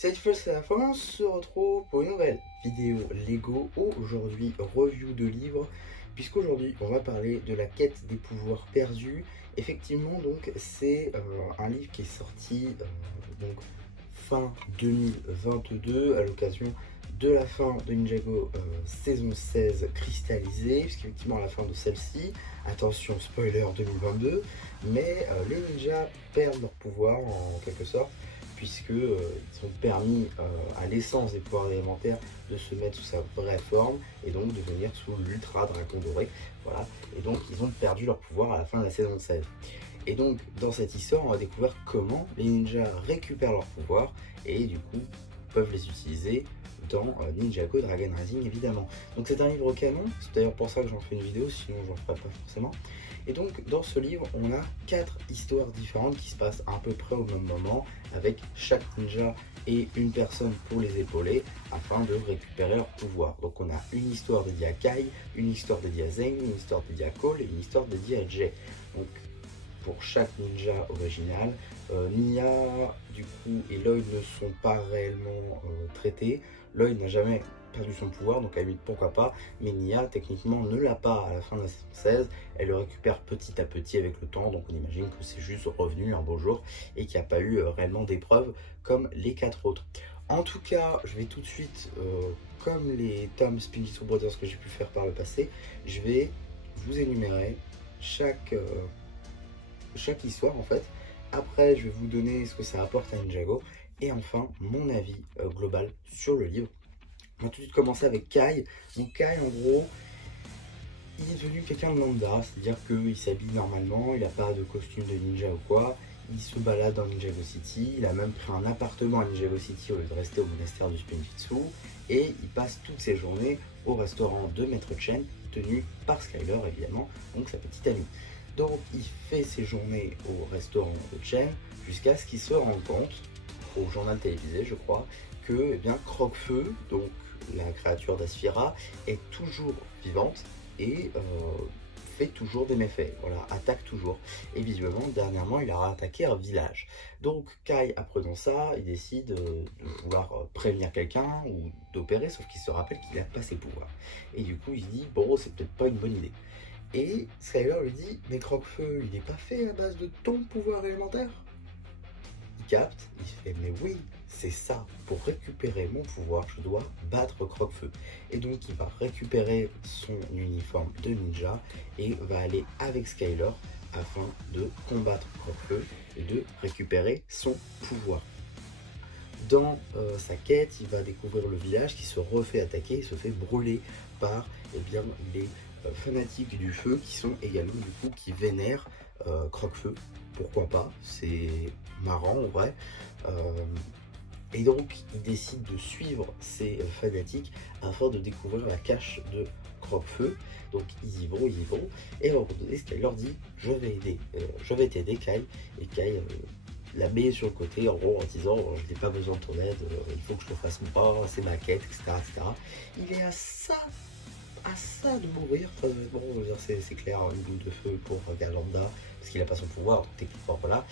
Cette fois c'est la fin, on se retrouve pour une nouvelle vidéo Lego. Aujourd'hui, review de livres, puisqu'aujourd'hui on va parler de la quête des pouvoirs perdus. Effectivement, donc c'est un livre qui est sorti donc fin 2022 à l'occasion de la fin de Ninjago saison 16 cristallisée, puisqu'effectivement à la fin de celle-ci, attention spoiler 2022, mais les ninjas perdent leur pouvoir en quelque sorte, puisque ils ont permis à l'essence des pouvoirs élémentaires de se mettre sous sa vraie forme et donc de devenir sous l'ultra dragon doré. Voilà. Et donc ils ont perdu leur pouvoir à la fin de la saison 16. Et donc dans cette histoire, on va découvrir comment les ninjas récupèrent leur pouvoir et du coup peuvent les utiliser dans Ninjago Dragon Rising évidemment. Donc c'est un livre canon, c'est d'ailleurs pour ça que j'en fais une vidéo, sinon j'en ferai pas forcément. Et donc dans ce livre, on a 4 histoires différentes qui se passent à peu près au même moment, avec chaque ninja et une personne pour les épauler afin de récupérer leur pouvoir. Donc on a une histoire dédiée à Kai, une histoire dédiée à Zane, une histoire dédiée à Cole et une histoire dédiée à Jay. Donc pour chaque ninja original, Nya du coup et Lloyd ne sont pas réellement traités. Lloyd n'a jamais perdu son pouvoir, donc à la limite pourquoi pas, mais Nya techniquement ne l'a pas à la fin de la saison 16, elle le récupère petit à petit avec le temps, donc on imagine que c'est juste revenu un beau jour et qu'il n'y a pas eu réellement d'épreuve comme les 4 autres. En tout cas, je vais tout de suite, comme les tomes Spinjitzu Brothers que j'ai pu faire par le passé, je vais vous énumérer chaque histoire en fait. Après, je vais vous donner ce que ça apporte à Ninjago et enfin mon avis global sur le livre. On va tout de suite commencer avec Kai. Donc Kai, en gros, il est devenu quelqu'un de lambda, c'est-à-dire qu'il s'habille normalement, il n'a pas de costume de ninja ou quoi, il se balade dans Ninjago City, il a même pris un appartement à Ninjago City au lieu de rester au monastère du Spinjitzu, et il passe toutes ses journées au restaurant de Maître Chen, tenu par Skyler évidemment, donc sa petite amie. Donc il fait ses journées au restaurant de Chen jusqu'à ce qu'il se rende compte, au journal télévisé je crois, que Croque-Feu, donc la créature d'Asphira, est toujours vivante et fait toujours des méfaits, voilà, attaque toujours. Et visiblement, dernièrement, il a attaqué un village. Donc Kai, apprenant ça, il décide de vouloir prévenir quelqu'un ou d'opérer, sauf qu'il se rappelle qu'il n'a pas ses pouvoirs. Et du coup, il se dit, bon, c'est peut-être pas une bonne idée. Et Skyler lui dit, mais Croque-Feu, il n'est pas fait à base de ton pouvoir élémentaire? Il capte, il fait, mais oui, c'est ça, pour récupérer mon pouvoir, je dois battre Croque-Feu. Et donc il va récupérer son uniforme de ninja et va aller avec Skyler afin de combattre Croque-Feu et de récupérer son pouvoir. Dans sa quête, il va découvrir le village qui se refait attaquer et se fait brûler par les fanatiques du feu qui sont également du coup qui vénèrent Croque-Feu. Pourquoi pas, c'est marrant en vrai. Et donc il décide de suivre ces fanatiques afin de découvrir la cache de Croque-Feu. Donc ils y vont, et à un moment donné, Sky leur dit je vais t'aider Kai, et Kai la met sur le côté en gros en disant je n'ai pas besoin de ton aide, il faut que je te fasse moi, c'est ma quête, etc. Il est à ça de mourir, enfin, bon, c'est clair, une boule de feu pour un lambda, parce qu'il n'a pas son pouvoir, donc techniquement voilà.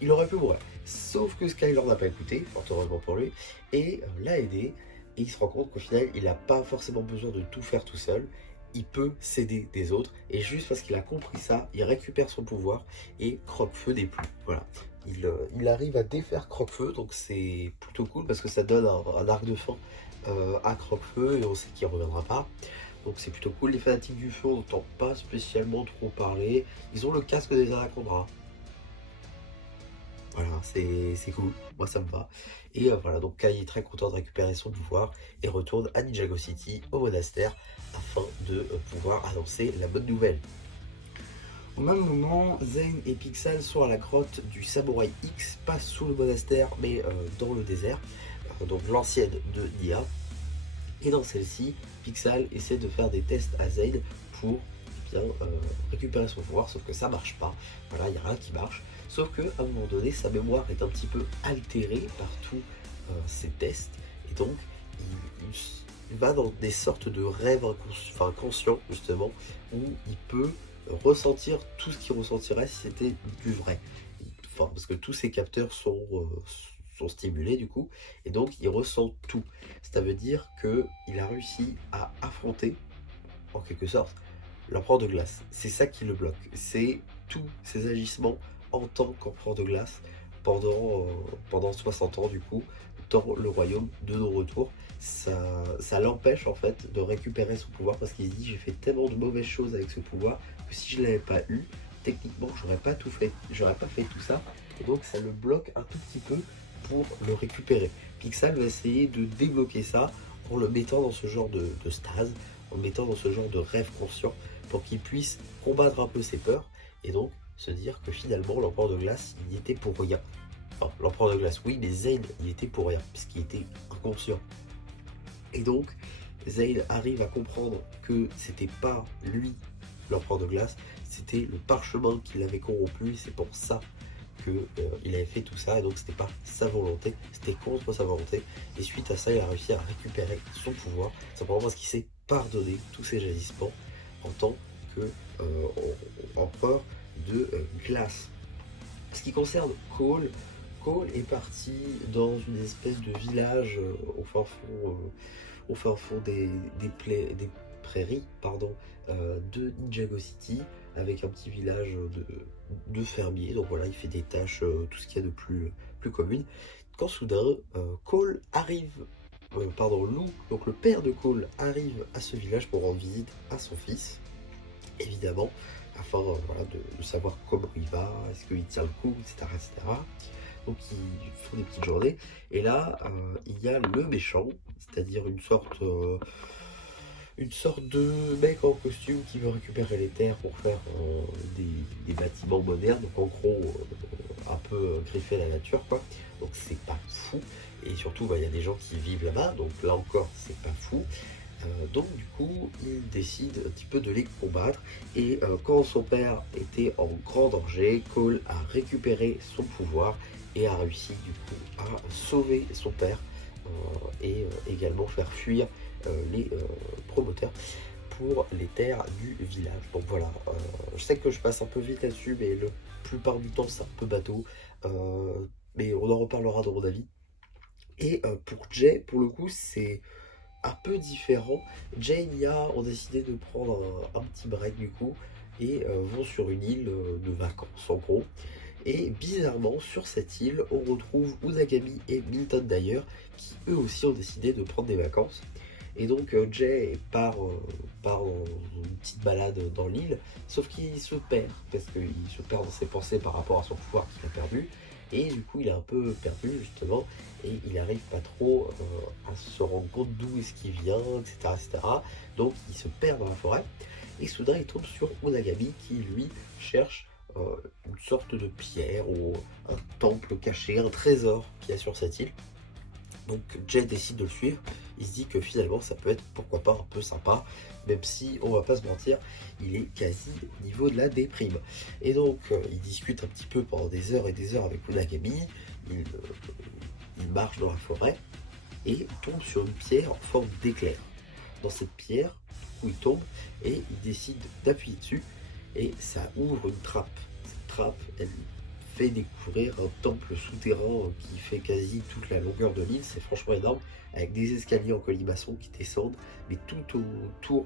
Il aurait pu mourir. Sauf que Skyler n'a pas écouté, fort heureusement pour lui, et l'a aidé. Et il se rend compte qu'au final, il n'a pas forcément besoin de tout faire tout seul. Il peut s'aider des autres. Et juste parce qu'il a compris ça, il récupère son pouvoir et Croque-Feu n'est plus. Voilà. Il arrive à défaire Croque-Feu, donc c'est plutôt cool parce que ça donne un arc de fin à Croque-Feu et on sait qu'il ne reviendra pas. Donc c'est plutôt cool. Les fanatiques du feu, on n'entend pas spécialement trop parler. Ils ont le casque des Anacondas. Voilà, c'est cool, moi ça me va. Et voilà, donc Kai est très content de récupérer son pouvoir et retourne à Ninjago City, au monastère, afin de pouvoir annoncer la bonne nouvelle. Au même moment, Zane et Pixel sont à la grotte du Samouraï X, pas sous le monastère, mais dans le désert, donc l'ancienne de Nia. Et dans celle-ci, Pixel essaie de faire des tests à Zane pour récupérer son pouvoir, sauf que ça marche pas. Voilà, il n'y a rien qui marche. Sauf qu'à un moment donné, sa mémoire est un petit peu altérée par tous ces tests. Et donc, il va dans des sortes de rêves conscients, justement, où il peut ressentir tout ce qu'il ressentirait si c'était du vrai. Enfin, parce que tous ces capteurs sont sont stimulés du coup, et donc il ressent tout. Ça veut dire qu'il a réussi à affronter, en quelque sorte, l'empereur de glace. C'est ça qui le bloque. C'est tous ses agissements en tant qu'empereur de glace pendant 60 ans du coup, dans le royaume de non-retour. Ça l'empêche en fait de récupérer son pouvoir parce qu'il se dit j'ai fait tellement de mauvaises choses avec ce pouvoir que si je ne l'avais pas eu, techniquement j'aurais pas tout fait, j'aurais pas fait tout ça. Et donc ça le bloque un tout petit peu pour le récupérer. Pixel va essayer de débloquer ça en le mettant dans ce genre de stase, en le mettant dans ce genre de rêve conscient pour qu'il puisse combattre un peu ses peurs et donc se dire que finalement l'empereur de glace il y était pour rien. Enfin, l'empereur de glace oui, mais Zane il était pour rien puisqu'il était inconscient. Et donc Zane arrive à comprendre que c'était pas lui l'empereur de glace, c'était le parchemin qui l'avait corrompu et c'est pour ça qu'il avait fait tout ça et donc c'était pas sa volonté, c'était contre sa volonté et suite à ça il a réussi à récupérer son pouvoir simplement parce qu'il s'est pardonné tous ses agissements en tant que empereur de glace. Ce qui concerne Cole, Cole est parti dans une espèce de village au fin fond des prairies de Ninjago City, avec un petit village de fermiers. Donc voilà, il fait des tâches, tout ce qu'il y a de plus commune. Quand soudain, Cole arrive, Lou, donc le père de Cole, arrive à ce village pour rendre visite à son fils, évidemment, afin voilà, de savoir comment il va, est-ce qu'il tient le coup, etc., etc. Donc ils font des petites journées. Et là, il y a le méchant, c'est-à-dire une sorte de mec en costume qui veut récupérer les terres pour faire des bâtiments modernes. Donc en gros, un peu griffer la nature, quoi. Donc c'est pas fou. Et surtout, bah, il y a des gens qui vivent là-bas. Donc là encore, c'est pas fou. Donc du coup, il décide un petit peu de les combattre. Et quand son père était en grand danger, Cole a récupéré son pouvoir et a réussi du coup à sauver son père et également faire fuir les promoteurs pour les terres du village. Donc voilà, je sais que je passe un peu vite là-dessus, mais la plupart du temps c'est un peu bateau. Mais on en reparlera dans mon avis. Et pour Jay, pour le coup, c'est un peu différent. Jay et Nya ont décidé de prendre un petit break du coup et vont sur une île de vacances en gros. Et bizarrement, sur cette île, on retrouve Unagami et Milton d'ailleurs, qui eux aussi ont décidé de prendre des vacances. Et donc Jay part en une petite balade dans l'île, sauf qu'il se perd, parce qu'il se perd dans ses pensées par rapport à son pouvoir qu'il a perdu. Et du coup, il est un peu perdu justement, et il n'arrive pas trop à se rendre compte d'où est-ce qu'il vient, etc., etc. Donc il se perd dans la forêt, et soudain il tombe sur Unagami qui lui cherche une sorte de pierre ou un temple caché, un trésor qu'il y a sur cette île. Donc Jay décide de le suivre, il se dit que finalement ça peut être pourquoi pas un peu sympa, même si on va pas se mentir, il est quasi au niveau de la déprime. Et donc il discute un petit peu pendant des heures et des heures avec Unagami, il marche dans la forêt et tombe sur une pierre en forme d'éclair. Dans cette pierre, où il tombe et il décide d'appuyer dessus et ça ouvre une trappe. Cette trappe, elle fait découvrir un temple souterrain qui fait quasi toute la longueur de l'île, c'est franchement énorme, avec des escaliers en colimaçon qui descendent, mais tout autour.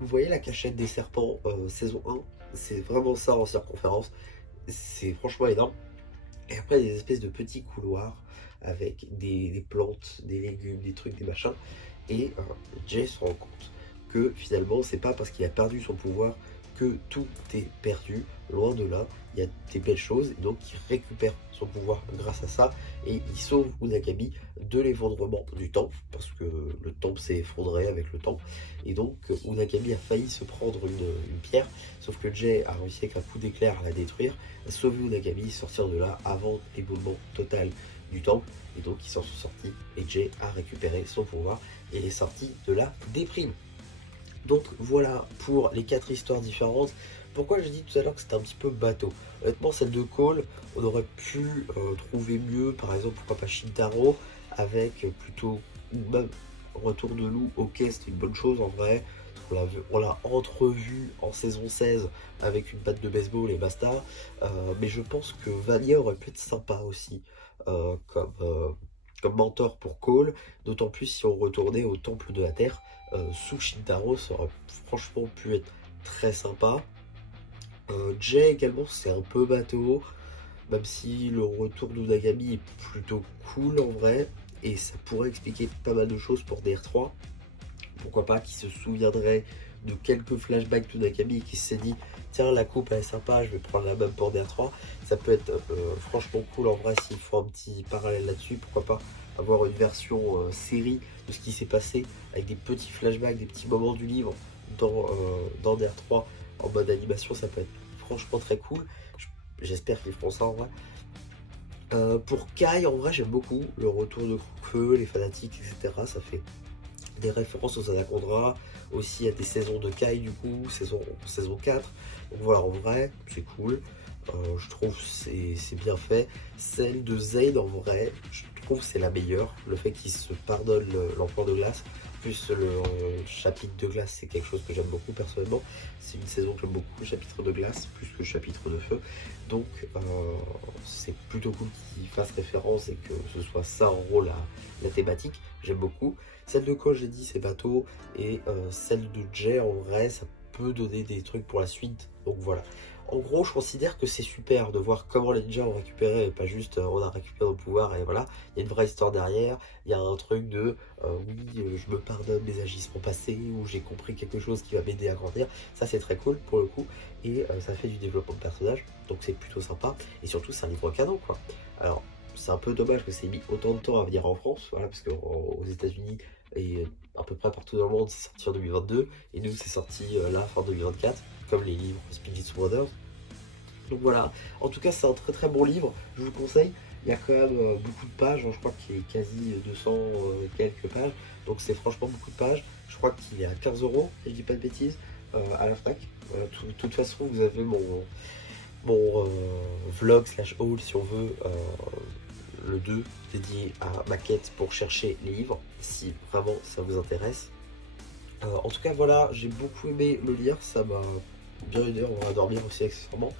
Vous voyez la cachette des serpents saison 1, c'est vraiment ça en circonférence, c'est franchement énorme. Et après des espèces de petits couloirs avec des plantes, des légumes, des trucs, des machins. Et Jay se rend compte que finalement c'est pas parce qu'il a perdu son pouvoir que tout est perdu, loin de là, il y a des belles choses, et donc il récupère son pouvoir grâce à ça, et il sauve Unagami de l'effondrement du temple, parce que le temple s'est effondré avec le temps, et donc Unagami a failli se prendre une pierre, sauf que Jay a réussi avec un coup d'éclair à la détruire, à sauver Unagami, sortir de là avant l'éboulement total du temple, et donc ils s'en sont sortis, et Jay a récupéré son pouvoir, et est sorti de la déprime. Donc voilà pour les 4 histoires différentes. Pourquoi j'ai dit tout à l'heure que c'était un petit peu bateau? Honnêtement, celle de Cole, on aurait pu trouver mieux, par exemple, pourquoi pas Shintaro, avec plutôt même Retour de loup, ok, c'était une bonne chose en vrai. on l'a entrevu en saison 16 avec une batte de baseball et basta. Mais je pense que Vanya aurait pu être sympa aussi comme mentor pour Cole, d'autant plus si on retournait au temple de la Terre. Sous Shintaro, ça aurait franchement pu être très sympa. Jay également, c'est un peu bateau, même si le retour d'Unagami est plutôt cool en vrai, et ça pourrait expliquer pas mal de choses pour DR3. Pourquoi pas, qui se souviendrait de quelques flashbacks d'Unagami et qui s'est dit tiens, la coupe elle est sympa, je vais prendre la même pour DR3. Ça peut être franchement cool en vrai s'il faut un petit parallèle là-dessus. Pourquoi pas avoir une version série de ce qui s'est passé avec des petits flashbacks, des petits moments du livre dans DR3 en mode animation. Ça peut être franchement très cool. J'espère qu'ils feront ça en vrai. Pour Kai, en vrai, j'aime beaucoup le retour de Croc-Feu, les fanatiques, etc. Ça fait des références aux Anaconda, aussi à des saisons de Kai, du coup, saison 4. Donc voilà, en vrai, c'est cool. Je trouve c'est bien fait. Celle de Zayn, en vrai, je trouve c'est la meilleure. Le fait qu'il se pardonne l'emploi de glace, plus le chapitre de glace, c'est quelque chose que j'aime beaucoup personnellement. C'est une saison que j'aime beaucoup, le chapitre de glace, plus que le chapitre de feu. Donc c'est plutôt cool qu'il fasse référence et que ce soit ça en gros la thématique. J'aime beaucoup. Celle de Cole, j'ai dit, c'est bateau. Et celle de Jay, en vrai, ça peut donner des trucs pour la suite. Donc voilà. En gros, je considère que c'est super de voir comment les ninjas ont récupéré, et pas juste on a récupéré nos pouvoirs et voilà. Il y a une vraie histoire derrière. Il y a un truc de je me pardonne mes agissements passés ou j'ai compris quelque chose qui va m'aider à grandir. Ça, c'est très cool pour le coup. Et ça fait du développement de personnage. Donc c'est plutôt sympa. Et surtout, c'est un livre canon quoi. Alors, c'est un peu dommage que ça ait mis autant de temps à venir en France, voilà, parce qu'aux États-Unis et à peu près partout dans le monde, c'est sorti en 2022, et nous, c'est sorti là, fin 2024, comme les livres Spinjitzu Brothers. Donc voilà, en tout cas, c'est un très très bon livre, je vous le conseille. Il y a quand même beaucoup de pages, hein, je crois qu'il est quasi 200 quelques pages, donc c'est franchement beaucoup de pages. Je crois qu'il est à 15 euros, si je dis pas de bêtises, à la Fnac. De toute façon, vous avez mon vlog slash haul si on veut, le 2 dédié à ma quête pour chercher les livres, si vraiment ça vous intéresse. En tout cas voilà, j'ai beaucoup aimé le lire, ça m'a bien aidé, on va dormir aussi accessoirement.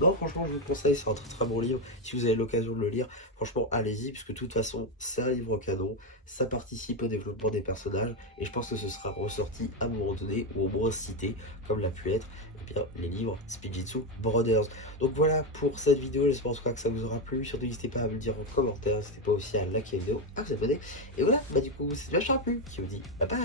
Non, franchement, je vous le conseille, c'est un très très bon livre. Si vous avez l'occasion de le lire, franchement, allez-y, puisque de toute façon, c'est un livre canon, ça participe au développement des personnages, et je pense que ce sera ressorti à un moment donné, ou au moins cité, comme l'a pu être eh bien, les livres Spinjitzu Brothers. Donc voilà pour cette vidéo, j'espère en tout cas que ça vous aura plu. Surtout, n'hésitez pas à me le dire en commentaire, n'hésitez pas aussi à liker la vidéo, à vous abonner. Et voilà, bah du coup, c'est déjà plu qui vous dit bye bye.